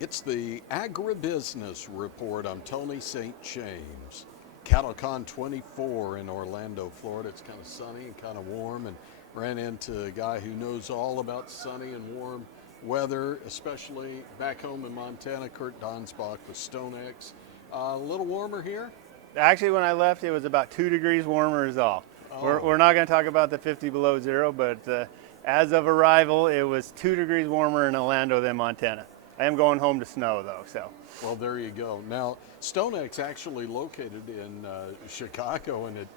It's the Agribusiness Report. I'm Tony St. James. CattleCon 24 in Orlando, Florida. It's kind of sunny and kind of warm, and ran into a guy who knows all about sunny and warm weather, especially back home in Montana, Kirk Donsbach with StoneX. A little warmer here? Actually, when I left, it was about 2 degrees warmer is all. We're not going to talk about the 50 below zero, but as of arrival, it was 2 degrees warmer in Orlando than Montana. I am going home to snow, though, so. Well, there you go. Now, StoneX actually located in Chicago, and it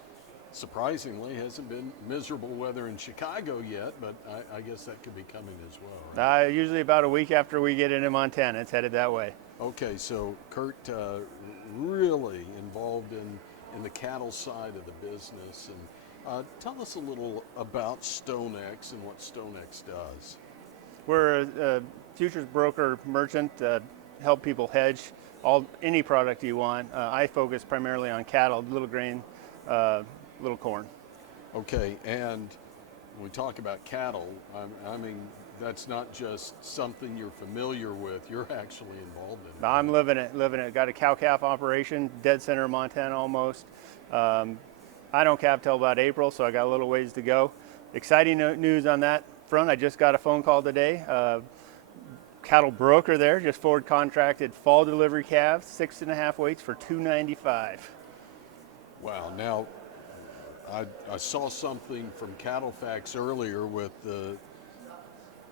surprisingly hasn't been miserable weather in Chicago yet, but I guess that could be coming as well, right? Usually about a week after we get into Montana, it's headed that way. Okay, so Kurt really involved in the cattle side of the business, and tell us a little about StoneX and what StoneX does. We're a futures broker merchant, help people hedge any product you want. I focus primarily on cattle, little grain, little corn. Okay, and when we talk about cattle, I mean, that's not just something you're familiar with, you're actually involved in it. I'm living it. Got a cow-calf operation, dead center of Montana almost. I don't calf till about April, so I got a little ways to go. Exciting news on that front. I just got a phone call today. Cattle broker there just forward contracted fall delivery calves, 6.5 weights for $295. Wow. Now, I saw something from Cattle Facts earlier with the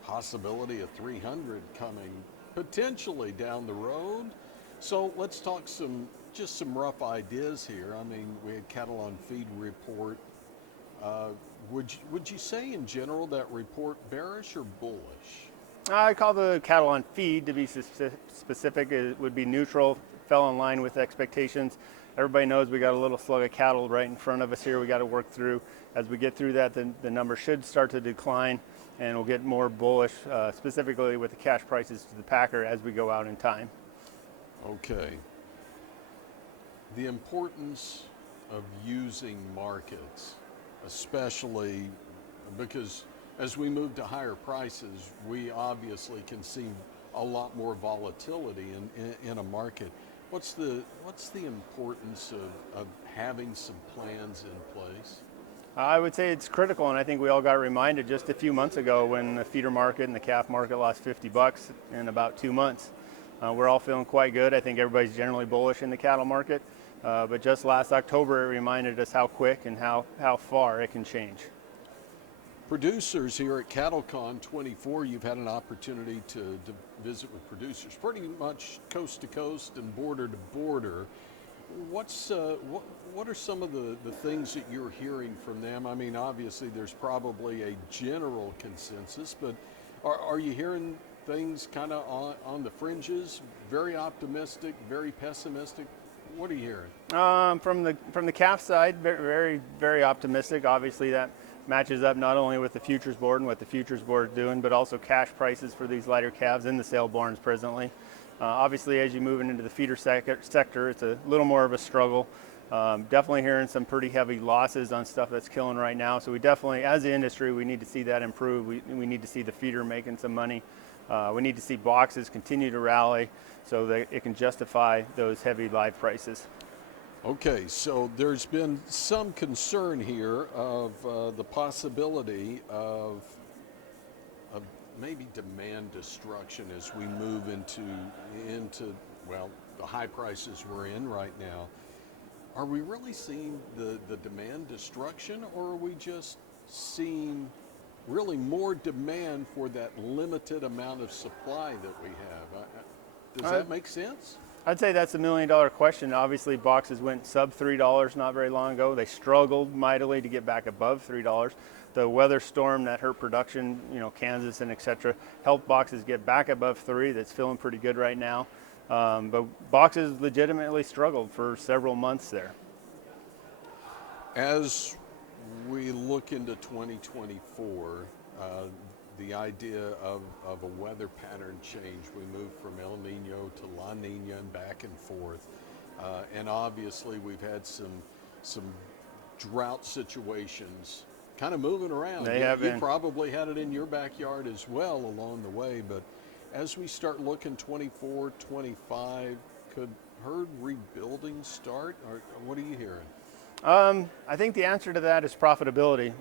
possibility of 300 coming potentially down the road. So let's talk just some rough ideas here. I mean, we had Cattle on Feed report. Would you say in general that report bearish or bullish? I call the cattle on feed, to be specific, it would be neutral, fell in line with expectations. Everybody knows we got a little slug of cattle right in front of us here we got to work through. As we get through that, the number should start to decline, and we'll get more bullish, specifically with the cash prices to the packer as we go out in time. Okay. The importance of using markets, especially because as we move to higher prices, we obviously can see a lot more volatility in a market. What's the importance of having some plans in place? I would say it's critical, and I think we all got reminded just a few months ago when the feeder market and the calf market lost $50 in about 2 months. We're all feeling quite good. I think everybody's generally bullish in the cattle market, but just last October it reminded us how quick and how far it can change. Producers here at CattleCon 24, you've had an opportunity to visit with producers pretty much coast to coast and border to border. What are some of the things that you're hearing from them? I mean, obviously there's probably a general consensus, but are you hearing things kind of on the fringes, very optimistic, very pessimistic? What are you hearing? From the calf side, very, very optimistic. Obviously that matches up not only with the futures board and what the futures board is doing, but also cash prices for these lighter calves in the sale barns presently. Obviously, as you move into the feeder sector, it's a little more of a struggle. Definitely hearing some pretty heavy losses on stuff that's killing right now. So we definitely, as the industry, we need to see that improve. We need to see the feeder making some money. We need to see boxes continue to rally so that it can justify those heavy live prices. Okay, so there's been some concern here of the possibility of maybe demand destruction as we move into well, the high prices we're in right now. Are we really seeing the demand destruction, or are we just seeing really more demand for that limited amount of supply that we have? Does that make sense? I'd say that's $1 million question. Obviously, boxes went sub $3 not very long ago. They struggled mightily to get back above $3. The weather storm that hurt production, Kansas and et cetera, helped boxes get back above $3. That's feeling pretty good right now. But boxes legitimately struggled for several months there. As we look into 2024, the idea of a weather pattern change, we move from El Nino to La Nina and back and forth. And obviously we've had some drought situations kind of moving around. They have been. You probably had it in your backyard as well along the way, but as we start looking 24, 25, could herd rebuilding start? Or what are you hearing? I think the answer to that is profitability.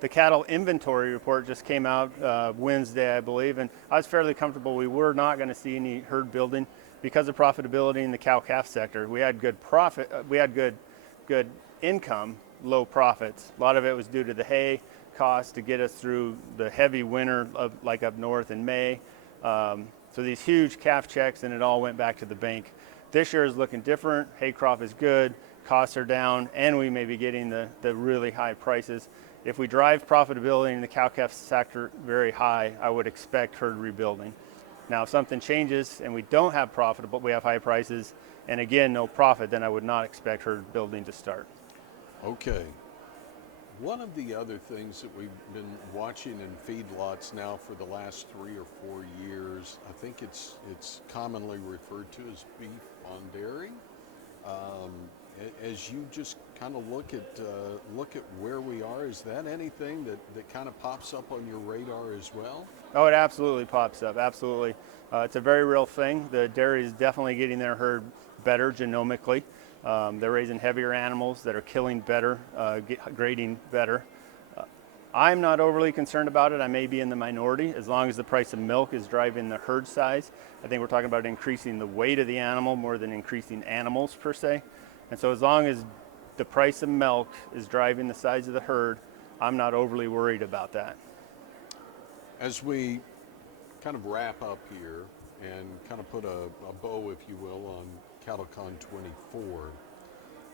The cattle inventory report just came out Wednesday, I believe, and I was fairly comfortable we were not going to see any herd building because of profitability in the cow-calf sector. We had good profit, we had good income, low profits. A lot of it was due to the hay cost to get us through the heavy winter like up north in May. So these huge calf checks, and it all went back to the bank. This year is looking different. Hay crop is good. Costs are down, and we may be getting the really high prices. If we drive profitability in the cow-calf sector very high, I would expect herd rebuilding. Now, if something changes and we don't have profitable, we have high prices, and again, no profit, then I would not expect herd building to start. Okay. One of the other things that we've been watching in feedlots now for the last 3 or 4 years, I think it's commonly referred to as beef on dairy. As you just kind of look at where we are, is that anything that kind of pops up on your radar as well? Oh, it absolutely pops up, absolutely. It's a very real thing. The dairy is definitely getting their herd better genomically. They're raising heavier animals that are killing better, grading better. I'm not overly concerned about it. I may be in the minority as long as the price of milk is driving the herd size. I think we're talking about increasing the weight of the animal more than increasing animals per se. And so as long as the price of milk is driving the size of the herd, I'm not overly worried about that. As we kind of wrap up here and kind of put a bow, if you will, on CattleCon 24,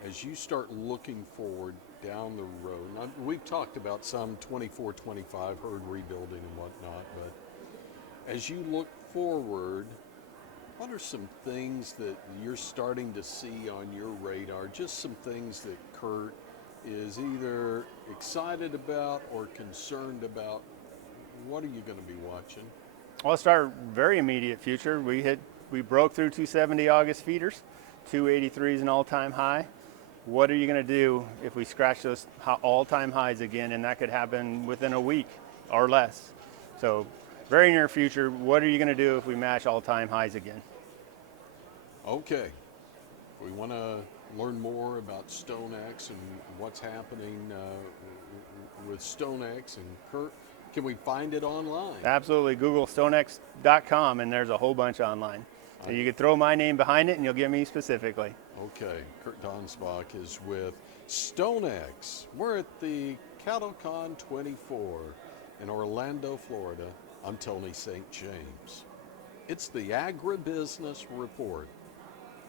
as you start looking forward down the road, now, we've talked about some 24, 25 herd rebuilding and whatnot, but as you look forward, what are some things that you're starting to see on your radar? Just some things that Kurt is either excited about or concerned about. What are you going to be watching? Well, let's start very immediate future. We broke through 270 August feeders. 283 is an all-time high. What are you going to do if we scratch those all-time highs again? And that could happen within a week or less. So very near future, what are you going to do if we match all-time highs again? Okay. If we want to learn more about StoneX and what's happening with StoneX and Kurt, can we find it online? Absolutely. Google stonex.com, and there's a whole bunch online. And you could throw my name behind it, and you'll get me specifically. Okay. Kirk Donsbach is with StoneX. We're at the CattleCon 24 in Orlando, Florida. I'm Tony St. James. It's the Agribusiness Report.